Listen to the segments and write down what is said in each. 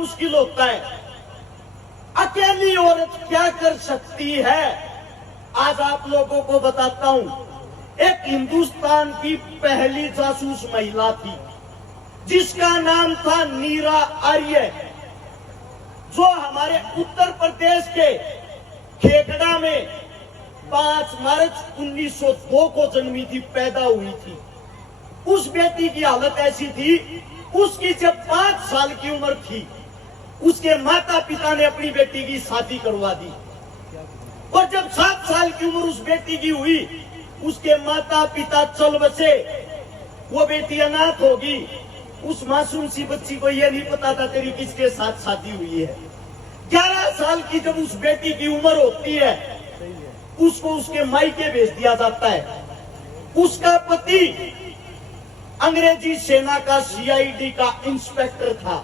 मुश्किल होता है। अकेली औरत क्या कर सकती है, आज आप लोगों को बताता हूं। एक हिंदुस्तान की पहली जासूस महिला थी जिसका नाम था नीरा आर्य, जो हमारे उत्तर प्रदेश के खेखड़ा में 5 मार्च 1902 को जन्मी थी, पैदा हुई थी। उस बेटी की हालत ऐसी थी, उसकी जब 5 साल की उम्र थी उसके माता पिता ने अपनी बेटी की शादी करवा दी, और जब 7 साल की उम्र उस बेटी की हुई उसके माता पिता चल बसे, वो बेटी अनाथ होगी। उस मासूम सी बच्ची को यह नहीं पता था तेरी किसके साथ शादी हुई है। 11 साल की जब उस बेटी की उम्र होती है उसको उसके मायके भेज दिया जाता है। उसका पति अंग्रेजी सेना का सीआईडी का इंस्पेक्टर था।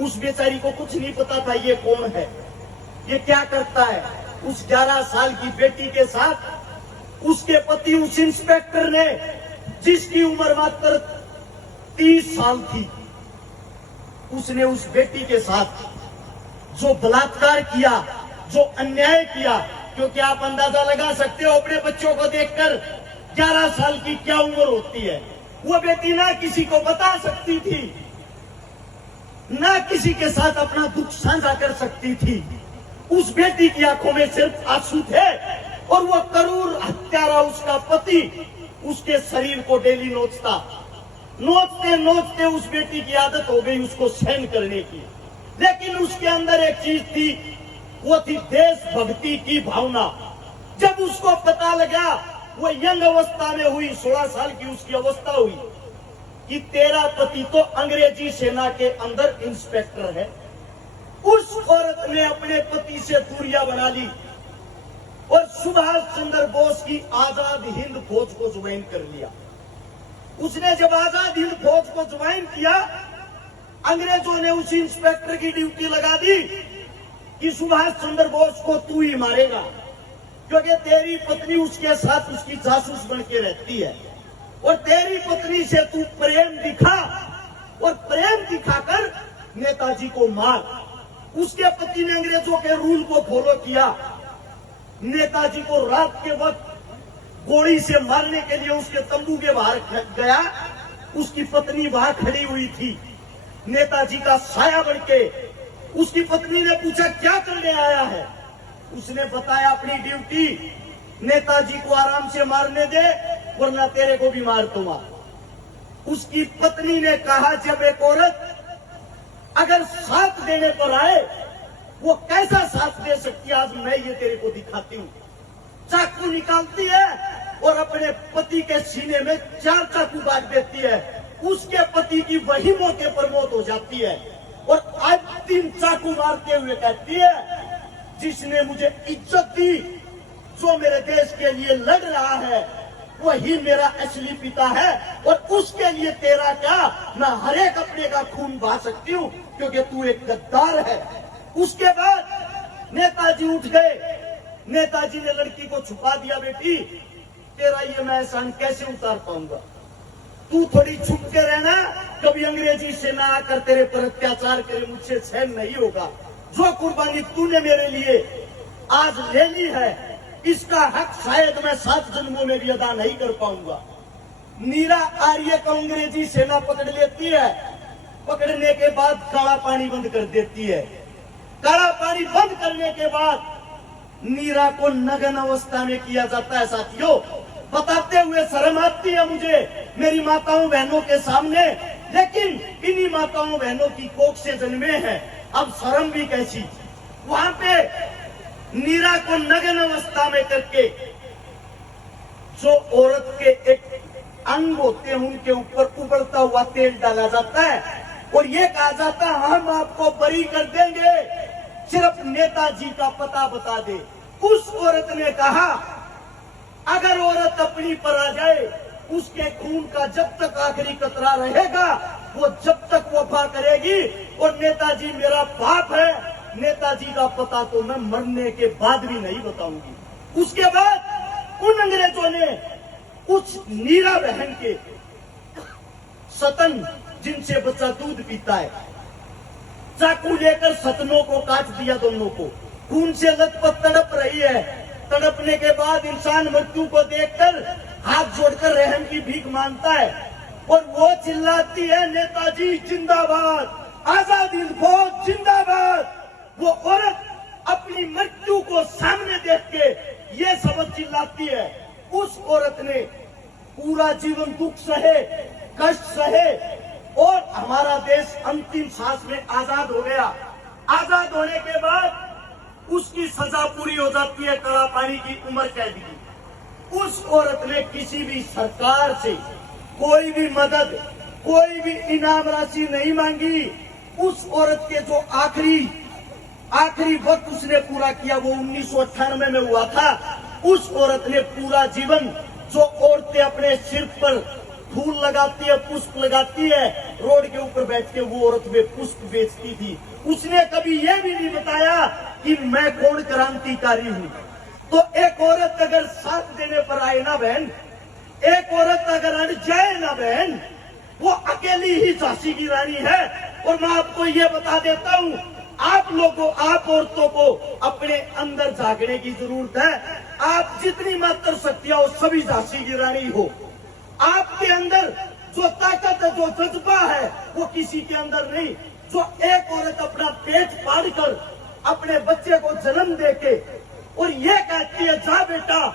उस बेचारी को कुछ नहीं पता था ये कौन है, ये क्या करता है। उस 11 साल की बेटी के साथ उसके पति, उस इंस्पेक्टर ने, जिसकी उम्र मात्र 30 साल थी, उसने उस बेटी के साथ जो बलात्कार किया, जो अन्याय किया, क्योंकि आप अंदाजा लगा सकते हो अपने बच्चों को देखकर 11 साल की क्या उम्र होती है। वो बेटी ना किसी को बता सकती थी, ना किसी के साथ अपना दुख साझा कर सकती थी। उस बेटी की आंखों में सिर्फ आंसू थे, और वो क्रूर हत्यारा उसका पति उसके शरीर को डेली नोचता। नोचते नोचते उस बेटी की आदत हो गई उसको सहन करने की। लेकिन उसके अंदर एक चीज थी, वो थी देशभक्ति की भावना। जब उसको पता लगा, वो यंग अवस्था में हुई, 16 साल की उसकी अवस्था हुई, कि तेरा पति तो अंग्रेजी सेना के अंदर इंस्पेक्टर है, उस औरत ने अपने पति से दूरियां बना ली और सुभाष चंद्र बोस की आजाद हिंद फौज को ज्वाइन कर लिया। उसने जब आजाद हिंद फौज को ज्वाइन किया, अंग्रेजों ने उस इंस्पेक्टर की ड्यूटी लगा दी कि सुभाष चंद्र बोस को तू ही मारेगा, क्योंकि तेरी पत्नी उसके साथ उसकी जासूस बन के रहती है, और तेरी पत्नी से तू प्रेम दिखा, और प्रेम दिखाकर नेताजी को मार। उसके पति ने अंग्रेजों के रूल को फॉलो किया। नेताजी को रात के वक्त गोली से मारने के लिए उसके तंबू के बाहर गया। उसकी पत्नी वहां खड़ी हुई थी, नेताजी का साया बनके। उसकी पत्नी ने पूछा क्या करने आया है। उसने बताया अपनी ड्यूटी, नेताजी को आराम से मारने दे वरना तेरे को भी मार दूंगा। उसकी पत्नी ने कहा जब एक औरत अगर साथ देने पर आए, वो कैसा साथ दे सकती है, आज मैं ये तेरे को दिखाती हूँ। चाकू निकालती है और अपने पति के सीने में 4 चाकू काट देती है। उसके पति की वही मौके पर मौत हो जाती है, और आज 3 चाकू मारते हुए कहती है, जिसने मुझे इज्जत दी, जो मेरे देश के लिए लड़ रहा है, वही मेरा असली पिता है, और उसके लिए तेरा क्या, मैं हर एक अपने का खून बहा सकती हूँ, क्योंकि तू एक गद्दार है। उसके बाद नेताजी उठ गए। नेताजी ने लड़की को छुपा दिया, बेटी तेरा ये मैं एहसान कैसे उतार पाऊंगा, तू थोड़ी छुप के रहना, कभी अंग्रेजी सेना आकर तेरे पर अत्याचार करे मुझसे सहन नहीं होगा। जो कुर्बानी तूने मेरे लिए आज ले ली है, इसका हक शायद मैं 7 जन्मों में भी अदा नहीं कर पाऊंगा। नीरा आर्य को अंग्रेजी सेना पकड़ लेती है। पकड़ने के बाद काला पानी बंद कर देती है। काला पानी बंद करने के बाद नीरा को नग्न अवस्था में किया जाता है। साथियों, बताते हुए शर्म आती है मुझे मेरी माताओं बहनों के सामने, लेकिन इन्हीं माताओं बहनों की कोख से जन्मे हैं, अब शर्म भी कैसी। वहां पे नीरा को नग्न अवस्था में करके जो औरत के एक अंग होते हैं उनके ऊपर उबलता हुआ तेल डाला जाता है, और ये कहा जाता है हम आपको बरी कर देंगे, सिर्फ नेताजी का पता बता दे। उस औरत ने कहा अगर औरत अपनी पर आ जाए, उसके खून का जब तक आखिरी कतरा रहेगा वो जब तक वफा करेगी, और नेताजी मेरा बाप है, नेताजी का पता तो मैं मरने के बाद भी नहीं बताऊंगी। उसके बाद उन अंग्रेजों ने उस नीरा बहन के सतन, जिनसे बच्चा दूध पीता है, चाकू लेकर सतनों को काट दिया, दोनों को खून से लथपथ तड़प रही है। तड़पने के बाद इंसान मृत्यु को देखकर हाथ जोड़कर रहम की भीख मांगता है और वो चिल्लाती है, नेताजी जिंदाबाद, आजाद हिंद फौज जिंदाबाद। वो औरत अपनी मृत्यु को सामने देख के ये शब्द चिल्लाती है। उस औरत ने पूरा जीवन दुख सहे, कष्ट सहे और हमारा देश अंतिम सांस में आजाद हो गया। आजाद होने के बाद उसकी सजा पूरी हो जाती है, कड़ा पानी की उम्र कैद की। उस औरत ने किसी भी सरकार से कोई भी मदद, कोई भी इनाम राशि नहीं मांगी। उस औरत के जो आखिरी वक्त उसने पूरा किया वो 1998 में हुआ था। उस औरत ने पूरा जीवन, जो औरतें अपने सिर पर फूल लगाती है, पुष्प लगाती है, रोड के ऊपर बैठ के वो औरत में पुष्प बेचती थी, उसने कभी ये भी नहीं बताया कि मैं कौन क्रांतिकारी हूँ। तो एक औरत अगर साथ देने पर आए ना बहन, एक औरत अगर अड़ जाए ना बहन, वो अकेली ही झांसी की रानी है। और मैं आपको ये बता देता हूँ, आप लोगों, आप औरतों को अपने अंदर जागने की जरूरत है। आप जितनी मात्र शक्तियां हो, सभी झांसी की रानी हो। आपके अंदर जो ताकत है, जो जज्बा है, वो किसी के अंदर नहीं। जो एक औरत अपना पेट फाड़ कर अपने बच्चे को जन्म देके और ये कहती है, जा बेटा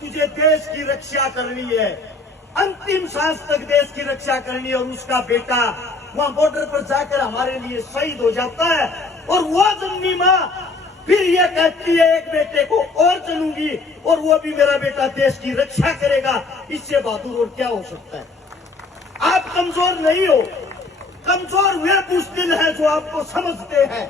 तुझे देश की रक्षा करनी है, अंतिम सांस तक देश की रक्षा करनी है, और उसका बेटा वहां बॉर्डर पर जाकर हमारे लिए शहीद हो जाता है। और वो जन्मी माँ फिर ये कहती है एक बेटे को और चलूंगी और वो भी मेरा बेटा देश की रक्षा करेगा। इससे बहादुर और क्या हो सकता है? आप कमजोर नहीं हो, कमजोर वे बुज़दिल हैं जो आपको समझते हैं।